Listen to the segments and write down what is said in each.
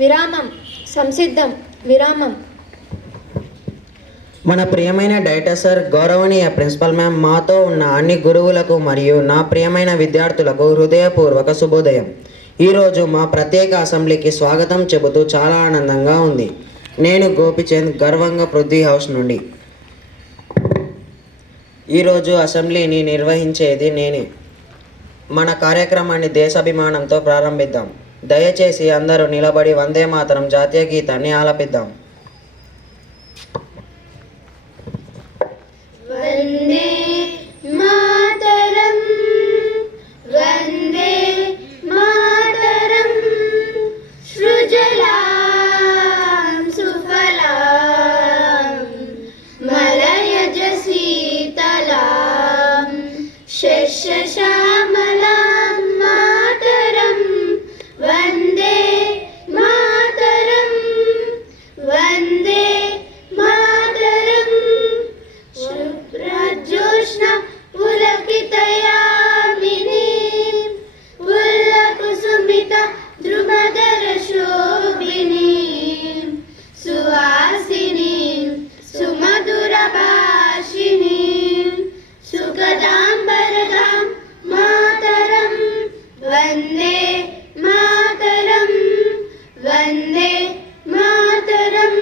విరామం. సంసిద్ధం. విరామం. మన ప్రియమైన డైరెక్టర్ సార్, గౌరవనీయ ప్రిన్సిపల్ మ్యామ్, మాతో ఉన్న అన్ని గురువులకు మరియు నా ప్రియమైన విద్యార్థులకు హృదయపూర్వక శుభోదయం. ఈరోజు మా ప్రత్యేక అసెంబ్లీకి స్వాగతం చెబుతూ చాలా ఆనందంగా ఉంది. నేను గోపిచంద్, గర్వంగా పృథ్వీ హౌస్ నుండి. ఈరోజు అసెంబ్లీని నిర్వహించేది నేనే. మన కార్యక్రమాన్ని దేశాభిమానంతో ప్రారంభిద్దాం. దయచేసి అందరూ నిలబడి వందే మాతరం జాతీయ గీతాన్ని ఆలపిద్దాం. వందే మాతరం, వందే మాతరం, సృజలాం సుఫలాం మలయజ శీతలాం శస్యశ్యామలాం మాతరం, వందే మాతరం, వందే మాతరం. శుభ్రజ్యోత్స్న పులకితయామినీం పుల్లకుసుమిత ద్రుమదర శోభినీం సుహాసినీం సుమధుర భాషిణీం సుఖదాం వరదాం మాతరం, వందే మాతరం, వందే మాతరం,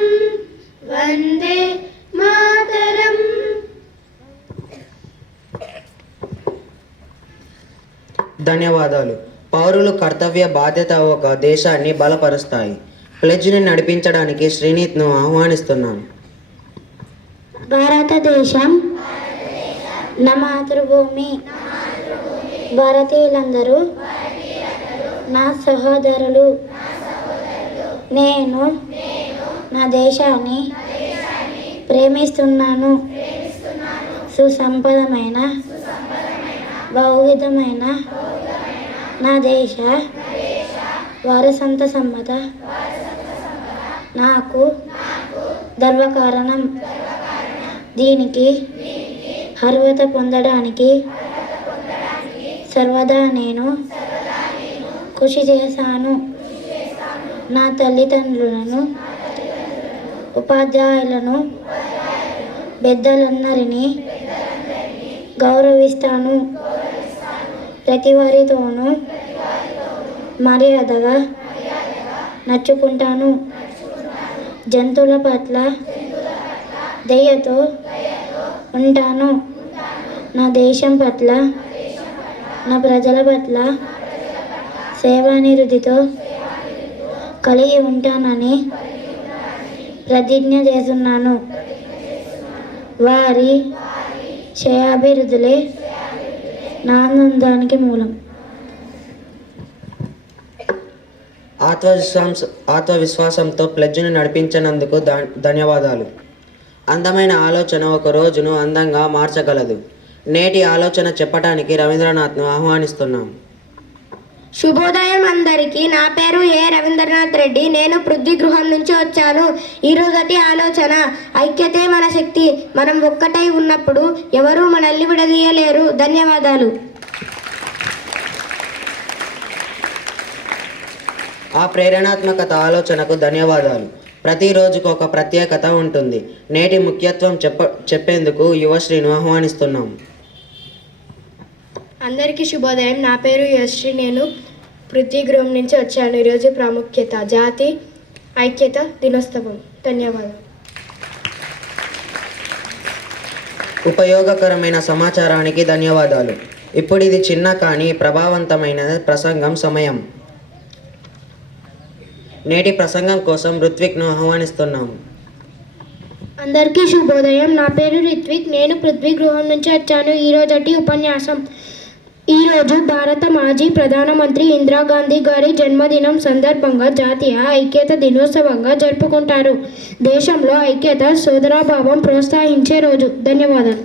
వందే మాతరం. ధన్యవాదాలు. పౌరులు కర్తవ్య బాధ్యత ఒక దేశాన్ని బలపరుస్తాయి. ప్లెడ్జ్ని నడిపించడానికి శ్రీనీత్ను ఆహ్వానిస్తున్నాను. భారతదేశం నా మాతృభూమి. భారతీయులందరూ నా సహోదరులు. నేను నా దేశాన్ని ప్రేమిస్తున్నాను. సుసంపన్నమైన బహువిధమైన నా దేశ వారసత్వ సంపద నాకు గర్వకారణం. దీనికి అర్హత పొందడానికి సర్వదా నేను కృషి చేశాను. నా తల్లిదండ్రులను, ఉపాధ్యాయులను, పెద్దలందరినీ గౌరవిస్తాను. ప్రతి వారితోనూ మర్యాదగా నడుచుకుంటాను. జంతువుల పట్ల దయతో ఉంటాను. నా దేశం పట్ల, నా ప్రజల పట్ల సేవానివృత్తితో కలిగి ఉంటానని ప్రతిజ్ఞ చేస్తున్నాను. వారి శ్రేయాభివృద్ధులే నా ఆనందానికి మూలం. ఆత్మవిశ్వాసంతో ప్లెడ్జ్ను నడిపించినందుకు ధన్యవాదాలు. అందమైన ఆలోచన ఒక రోజును అందంగా మార్చగలదు. నేటి ఆలోచన చెప్పటానికి రవీంద్రనాథ్ను ఆహ్వానిస్తున్నాం. శుభోదయం అందరికీ. నా పేరు ఏ రవీంద్రనాథ్ రెడ్డి. నేను పృథ్వీ గృహం నుంచి వచ్చాను. ఈరోజటి ఆలోచన: ఐక్యతే మన శక్తి. మనం ఒక్కటై ఉన్నప్పుడు ఎవరూ మనల్ని విడదీయలేరు. ధన్యవాదాలు. ఆ ప్రేరణాత్మకత ఆలోచనకు ధన్యవాదాలు. ప్రతిరోజుకు ఒక ప్రత్యేకత ఉంటుంది. నేటి ముఖ్యత్వం చెప్పేందుకు యువశ్రీను ఆహ్వానిస్తున్నాం. అందరికీ శుభోదయం. నా పేరు యశ్రీ. నేను పృథ్వీ గృహం నుంచి వచ్చాను. ఈరోజు ప్రాముఖ్యత: జాతి ఐక్యత దినోత్సవం. ధన్యవాదాలు. ఉపయోగకరమైన సమాచారానికి ధన్యవాదాలు. ఇప్పుడు ఇది చిన్న కానీ ప్రభావవంతమైన ప్రసంగం సమయం. నేటి ప్రసంగం కోసం ఋత్విక్ను ఆహ్వానిస్తున్నాము. అందరికీ శుభోదయం. నా పేరు రిత్విక్. నేను పృథ్వీ గృహం నుంచి వచ్చాను. ఈరోజటి ఉపన్యాసం: ఈరోజు భారత మాజీ ప్రధానమంత్రి ఇందిరాగాంధీ గారి జన్మదినం సందర్భంగా జాతీయ ఐక్యత దినోత్సవంగా జరుపుకుంటారు. దేశంలో ఐక్యత, సోదరభావం ప్రోత్సహించే రోజు. ధన్యవాదాలు.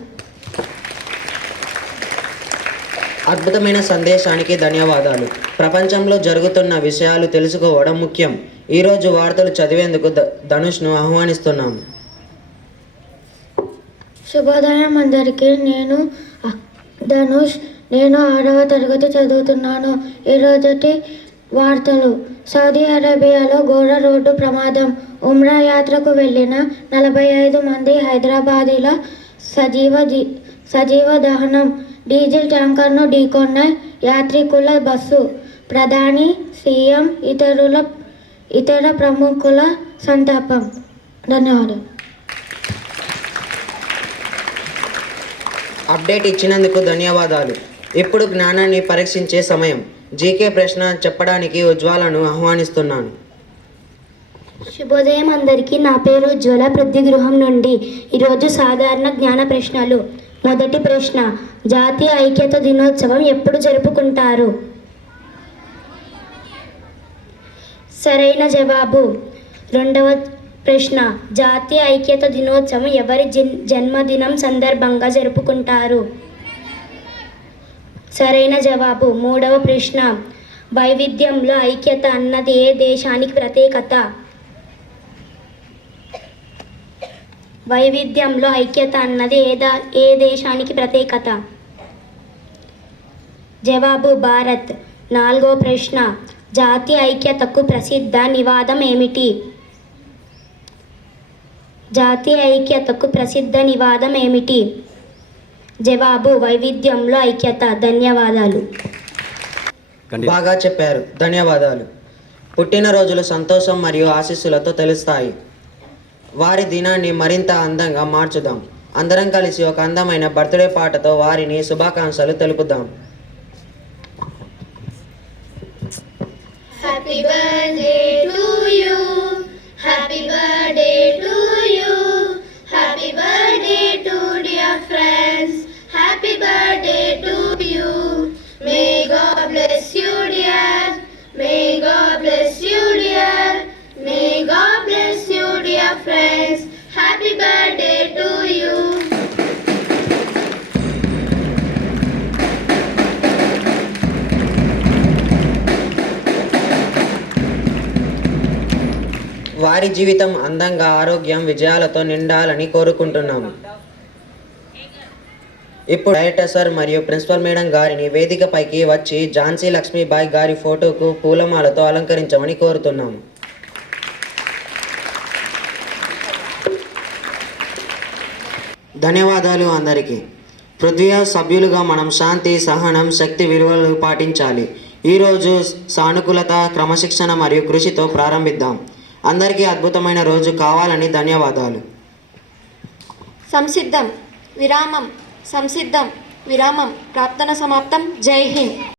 అద్భుతమైన సందేశానికి ధన్యవాదాలు. ప్రపంచంలో జరుగుతున్న విషయాలు తెలుసుకోవడం ముఖ్యం. ఈరోజు వార్తలు చదివేందుకు ధనుష్ను ఆహ్వానిస్తున్నాము. శుభోదయం అందరికీ. నేను ధనుష్. నేను 6వ తరగతి చదువుతున్నాను. ఈరోజుటి వార్తలు. సౌదీ అరేబియాలో ఘోర రోడ్డు ప్రమాదం. ఉమ్రా యాత్రకు వెళ్లిన 45 మంది హైదరాబాదీల సజీవ దహనం. డీజిల్ ట్యాంకర్ను ఢీకొన్న యాత్రికుల బస్సు. ప్రధాని, సీఎం, ఇతర ప్రముఖుల సంతాపం. ధన్యవాదాలు. అప్డేట్ ఇచ్చినందుకు ధన్యవాదాలు. ఇప్పుడు జ్ఞానాన్ని పరీక్షించే సమయం. జీకే ప్రశ్న చెప్పడానికి ఉజ్వలను ఆహ్వానిస్తున్నాను. శుభోదయం అందరికీ. నా పేరు ఉజ్వల, పృథ్వీ గృహం నుండి. ఈరోజు సాధారణ జ్ఞాన ప్రశ్నలు. మొదటి ప్రశ్న, జాతీయ ఐక్యత దినోత్సవం ఎప్పుడు జరుపుకుంటారు? సరైన జవాబు. రెండవ ప్రశ్న, జాతీయ ఐక్యత దినోత్సవం ఎవరి జన్మదినం సందర్భంగా జరుపుకుంటారు? సరైన జవాబు. మూడవ ప్రశ్న, వైవిధ్యంలో ఐక్యత అన్నది ఏ దేశానికి ప్రత్యేకత? వైవిధ్యంలో ఐక్యత అన్నది ఏ దేశానికి ప్రత్యేకత? జవాబు భారత్. నాలుగవ ప్రశ్న, జాతీయ ఐక్యతకు ప్రసిద్ధ నివాదం ఏమిటి? జాతీయ ఐక్యతకు ప్రసిద్ధ నివాదం ఏమిటి? జవాబు వైవిధ్యంలో ఐక్యత. ధన్యవాదాలు. బాగా చెప్పారు, ధన్యవాదాలు. పుట్టినరోజులు సంతోషం మరియు ఆశీస్సులతో తెలుస్తాయి. వారి దినాన్ని మరింత అందంగా మార్చుదాం. అందరం కలిసి ఒక అందమైన బర్త్డే పాటతో వారిని శుభాకాంక్షలు తెలుపుదాం. Happy birthday to you. Happy birthday to you. Happy birthday to dear friends. Happy birthday to you. May God bless you, dear. May God bless you, dear. May God bless you, dear friends. Happy birthday to you. వారి జీవితం అందంగా, ఆరోగ్యం, విజయాలతో నిండాలని కోరుకుంటున్నాము. ఇప్పుడు director sir మరియు principal madam గారిని వేదికపైకి వచ్చి ఝాన్సీ లక్ష్మీబాయి గారి ఫోటోకు పూలమాలతో అలంకరించమని కోరుతున్నాము. ధన్యవాదాలు అందరికీ. పృథ్వీ సభ్యులుగా మనం శాంతి, సహనం, శక్తి విలువలు పాటించాలి. ఈరోజు సానుకూలత, క్రమశిక్షణ మరియు కృషితో ప్రారంభిద్దాం. అందరికీ అద్భుతమైన రోజు కావాలని ధన్యవాదాలు. సంసిద్ధం విరామం. ప్రార్థన సమాప్తం. జై హింద్.